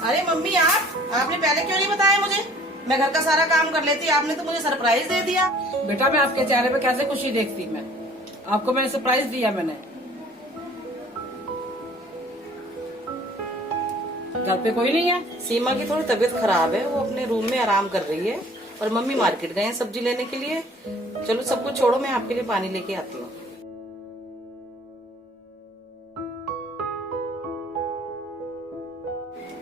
अरे मम्मी, आपने पहले क्यों नहीं बताया मुझे? मैं घर का सारा काम कर लेती, आपने तो मुझे सरप्राइज दे दिया। बेटा मैं आपके चेहरे पे कैसे खुशी देखती, मैं आपको मैंने सरप्राइज दिया। मैंने घर पे कोई नहीं है। सीमा की थोड़ी तबीयत खराब है, वो अपने रूम में आराम कर रही है और मम्मी मार्केट गए हैं सब्जी लेने के लिए। चलो सब कुछ छोड़ो, मैं आपके लिए पानी लेके आती हूँ।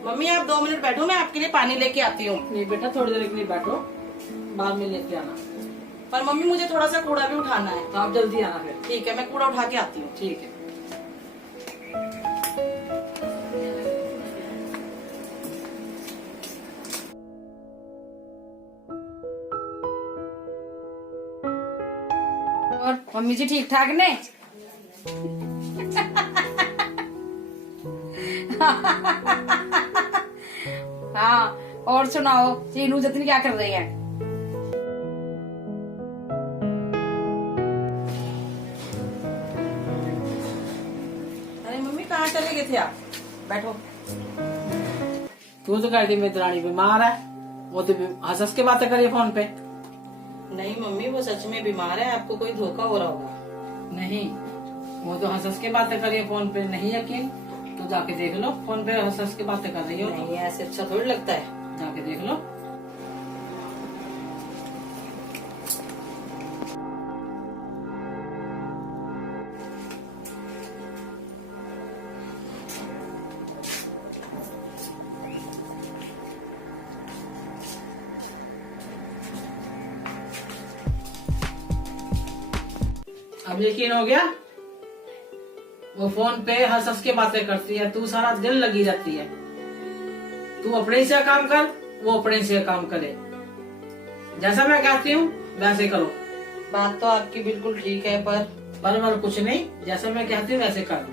मम्मी आप 2 मिनट बैठो, मैं आपके लिए पानी लेके आती हूँ। नहीं बेटा, थोड़ी देर के लिए बैठो, बाद में लेके आना। पर मम्मी मुझे थोड़ा सा कूड़ा भी उठाना है। तो आप जल्दी आना फिर। ठीक है, मैं कूड़ा उठा के आती हूँ। ठीक है। और मम्मी जी ठीक ठाक ने? हाँ, और सुनाओ, चीनू जतन क्या कर रही है? अरे मम्मी कहाँ चले गए थे आप? बैठो। तू तो कह दी मेरी दरानी बीमार है, वो तो हंस के बातें करिए फोन पे। नहीं मम्मी, वो सच में बीमार है, आपको कोई धोखा हो रहा होगा। नहीं, वो तो हंस के बातें करिए फोन पे। नहीं यकीन तो जाके देख लो, फोन पे हंस के बातें कर रही हो। नहीं ऐसे अच्छा थोड़ी लगता है। जाके देख लो। अब यकीन हो गया? वो फोन पे हंस के बातें करती है, तू सारा दिन लगी रहती है। तू अपने से काम कर, वो अपने से काम करे। जैसा मैं कहती हूँ वैसे करो। बात तो आपकी बिल्कुल ठीक है, पर कुछ नहीं, जैसा मैं कहती हूँ वैसे कर।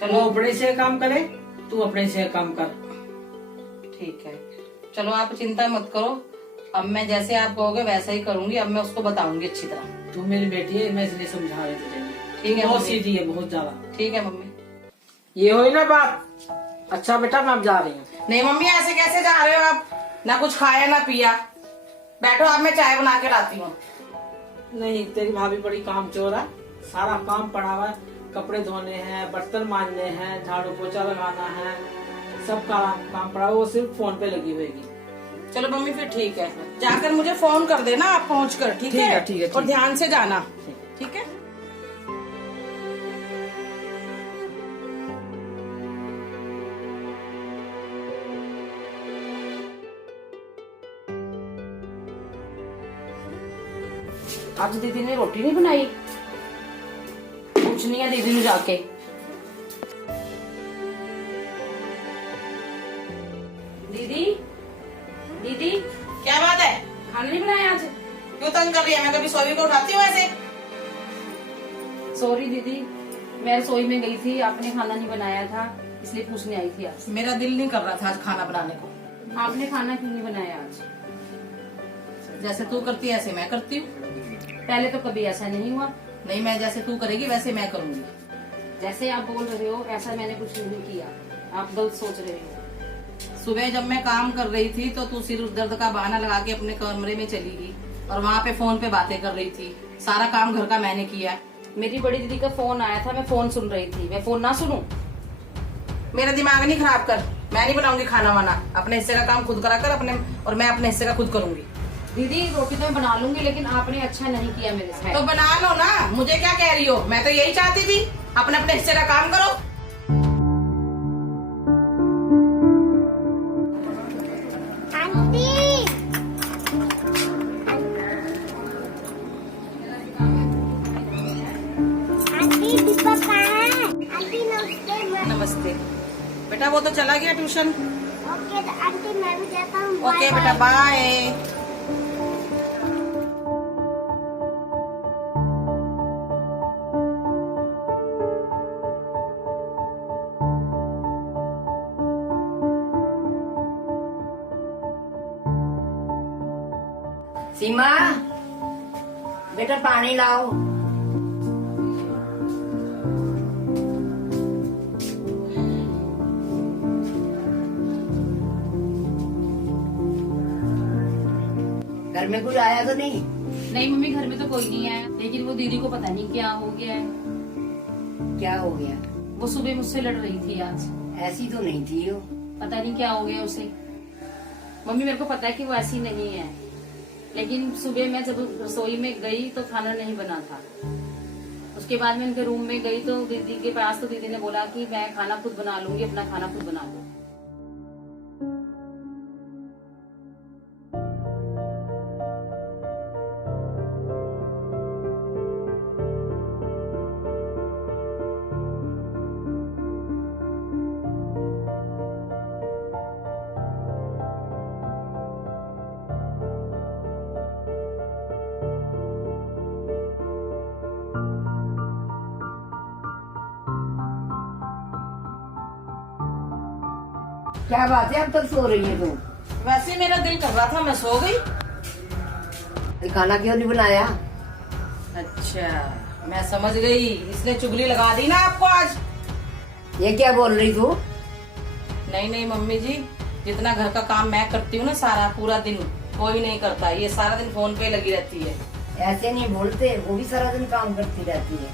चलो वो अपने से काम करे, तू अपने से काम कर। ठीक है। चलो आप चिंता मत करो, अब मैं जैसे आप कहोगे वैसा ही करूंगी। अब मैं उसको बताऊंगी अच्छी तरह। तू मेरी बेटी है, मैं इसलिए समझा रही तुझे। ठीक है बहुत मम्मी। सीधी है, बहुत ज्यादा। ठीक है मम्मी। ये हुई ना बात। अच्छा बेटा मैं अब जा रही हूँ। नहीं मम्मी, ऐसे कैसे जा रहे हो आप? ना कुछ खाया ना पिया। बैठो, अब मैं चाय बना के लाती हूँ। नहीं, तेरी भाभी बड़ी काम चोर है। सारा काम पड़ा हुआ है, कपड़े धोने हैं, बर्तन मांजने हैं, झाड़ू पोछा लगाना है, सब काम पड़ा हुआ। वो सिर्फ फोन पे लगी हुएगी। चलो मम्मी फिर ठीक है, जाकर मुझे फोन कर देना आप पहुँच कर। ठीक है ठीक है। और ध्यान से जाना। ठीक है। आज दीदी ने रोटी नहीं बनाई? पूछनी है दीदी ने जाके। दीदी दीदी क्या बात है? खाना नहीं बनाया आज? क्यों तंग कर रही है? मैं कभी सोवी को उठाती हूँ ऐसे? सॉरी दीदी, मैं रसोई में गई थी, आपने खाना नहीं बनाया था, इसलिए पूछने आई थी आपसे। मेरा दिल नहीं कर रहा था आज खाना बनाने को। आपने खाना क्यों नहीं बनाया आज? जैसे तू करती है ऐसे मैं करती हूँ। पहले तो कभी ऐसा नहीं हुआ। नहीं, मैं जैसे तू करेगी वैसे मैं करूंगी। जैसे आप बोल रहे हो ऐसा मैंने कुछ नहीं किया, आप गलत सोच रहे हो। सुबह जब मैं काम कर रही थी तो तू सिर दर्द का बहाना लगा के अपने कमरे में चली गई और वहाँ पे फोन पे बातें कर रही थी। सारा काम घर का मैंने किया। मेरी बड़ी दीदी का फोन आया था, मैं फोन सुन रही थी। मैं फोन ना सुनूं? मेरा दिमाग नहीं खराब कर। मैं नहीं बनाऊंगी खाना वाना। अपने हिस्से का काम खुद करा कर अपने, और मैं अपने हिस्से का खुद करूंगी। दीदी रोटी तो मैं बना लूंगी, लेकिन आपने अच्छा नहीं किया मेरे साथ। तो बना लो ना, मुझे क्या कह रही हो? मैं तो यही चाहती थी, अपने अपने हिस्से का काम करो। नमस्ते बेटा, वो तो चला गया ट्यूशन। ओके आंटी, मैं भी जाता हूँ। ओके बेटा, बाय। सीमा बेटा पानी लाओ। घर में कोई आया तो नहीं? नहीं मम्मी, घर में तो कोई नहीं आया, लेकिन वो दीदी को पता नहीं क्या हो गया है। क्या हो गया? वो सुबह मुझसे लड़ रही थी आज। ऐसी तो नहीं थी वो। पता नहीं क्या हो गया उसे। मम्मी मेरे को पता है कि वो ऐसी नहीं है, लेकिन सुबह मैं जब रसोई में गई तो खाना नहीं बना था। उसके बाद मैं उनके रूम में गई तो दीदी के पास, तो दीदी ने बोला कि मैं खाना खुद बना लूंगी, अपना खाना खुद बना लो। क्या बात है, अब तक सो रही है तू? वैसे मेरा दिल कर रहा था, मैं सो गई। ये खाना क्यों नहीं बनाया? अच्छा, मैं समझ गई, इसने चुगली लगा दी ना आपको आज। ये क्या बोल रही तू? नहीं नहीं मम्मी जी, जितना घर का काम मैं करती हूँ ना सारा पूरा दिन, कोई नहीं करता। ये सारा दिन फोन पे लगी रहती है। ऐसे नहीं बोलते, वो भी सारा दिन काम करती रहती है।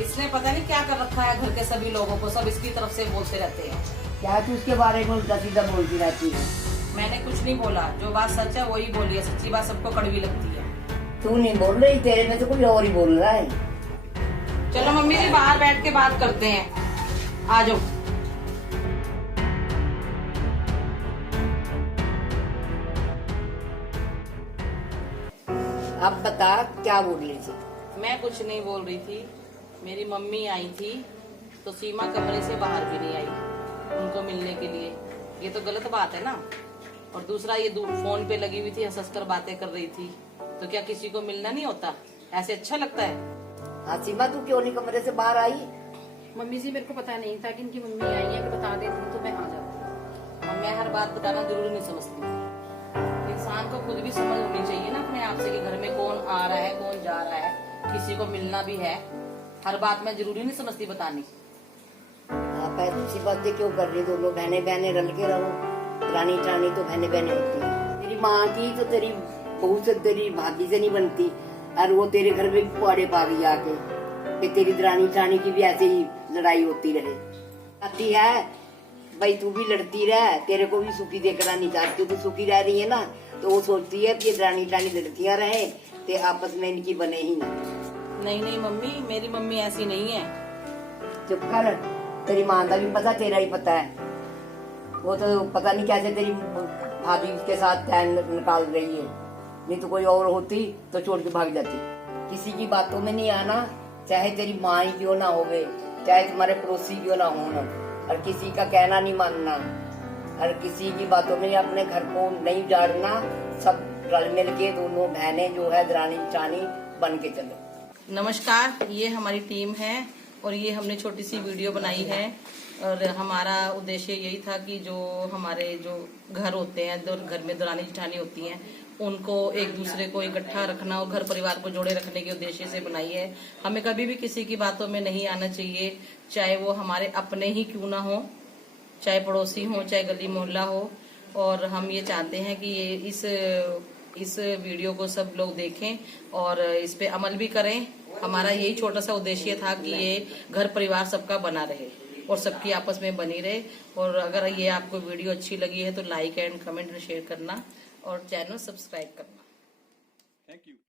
इसने पता नहीं क्या कर रखा है, घर के सभी लोगों को सब इसकी तरफ से बोलते रहते हैं। क्या तू उसके बारे में उल्टा सीधा बोलती रहती है? मैंने कुछ नहीं बोला, जो बात सच है वही बोली है। सच्ची बात सबको कड़वी लगती है। तू नहीं बोल रही, तेरे में से कोई और ही बोल रहा है। चलो मम्मी जी बाहर बैठ के बात करते हैं, आ जाओ। अब बता क्या बोल रही थी? मैं कुछ नहीं बोल रही थी। मेरी मम्मी आई थी तो सीमा कमरे से बाहर भी नहीं आई उनको मिलने के लिए। ये तो गलत बात है ना। और दूसरा ये फोन पे लगी हुई थी, हंस कर बातें कर रही थी। तो क्या किसी को मिलना नहीं होता? ऐसे अच्छा लगता है? हाँ सीमा, तू क्यों नहीं कमरे से बाहर आई? मम्मी जी मेरे को पता नहीं था कि इनकी मम्मी आई है, अगर बता देती तो मैं आ जाती। और मैं हर बात बताना जरूरी नहीं समझती। इंसान को खुद भी समझ होनी चाहिए ना अपने आप से कि घर में कौन आ रहा है कौन जा रहा है, किसी को मिलना भी है। हर बात मैं जरूरी नहीं समझती बतानी। आप ऐसी बातें क्यों कर रही? दोनों बहने बहने रल के रहो। रानी ठानी तो बहने बहने होती है। तेरी माँ की तो तेरी बहू से, तेरी भाभी से नहीं बनती, और वो तेरे घर में पुआड़े पा गई आके कि तेरी रानी ठानी की भी ऐसे ही लड़ाई होती रहे। आती है भाई, तू भी लड़ती रह, तेरे को भी सुखी देखना नहीं चाहती। तू सुखी रह रही है ना, तो वो सोचती है कि रानी ठानी लड़कियां रहे ते आपस में इनकी बने ही ना। नहीं नहीं मम्मी, मेरी मम्मी ऐसी नहीं है। चुप कर, तेरी माँ का भी पता, तेरा ही पता है। वो तो पता नहीं कैसे तेरी भाभी के साथ टाइम निकाल रही है, नहीं तो कोई और होती तो छोड़ के भाग जाती। किसी की बातों में नहीं आना, चाहे तेरी माँ ही क्यों ना होवे, चाहे तुम्हारे पड़ोसी क्यों ना हो, और किसी का कहना नहीं मानना, और किसी की बातों में अपने घर को नहीं उजाड़ना। सब रल मिल के दोनों बहनें जो है दरानी चानी बन के चलो। नमस्कार, ये हमारी टीम है और ये हमने छोटी सी वीडियो बनाई है। और हमारा उद्देश्य यही था कि जो हमारे जो घर होते हैं, जो घर में दरानी जेठानी होती हैं, उनको एक दूसरे को इकट्ठा रखना और घर परिवार को जोड़े रखने के उद्देश्य से बनाई है। हमें कभी भी किसी की बातों में नहीं आना चाहिए, चाहे वो हमारे अपने ही क्यों ना हो, चाहे पड़ोसी हो, चाहे गली मोहल्ला हो। और हम ये चाहते हैं कि ये इस वीडियो को सब लोग देखें और इस पे अमल भी करें। हमारा यही छोटा सा उद्देश्य था कि ये घर परिवार सबका बना रहे और सबकी आपस में बनी रहे। और अगर ये आपको वीडियो अच्छी लगी है तो like and comment and share करना और चैनल सब्सक्राइब करना। Thank you.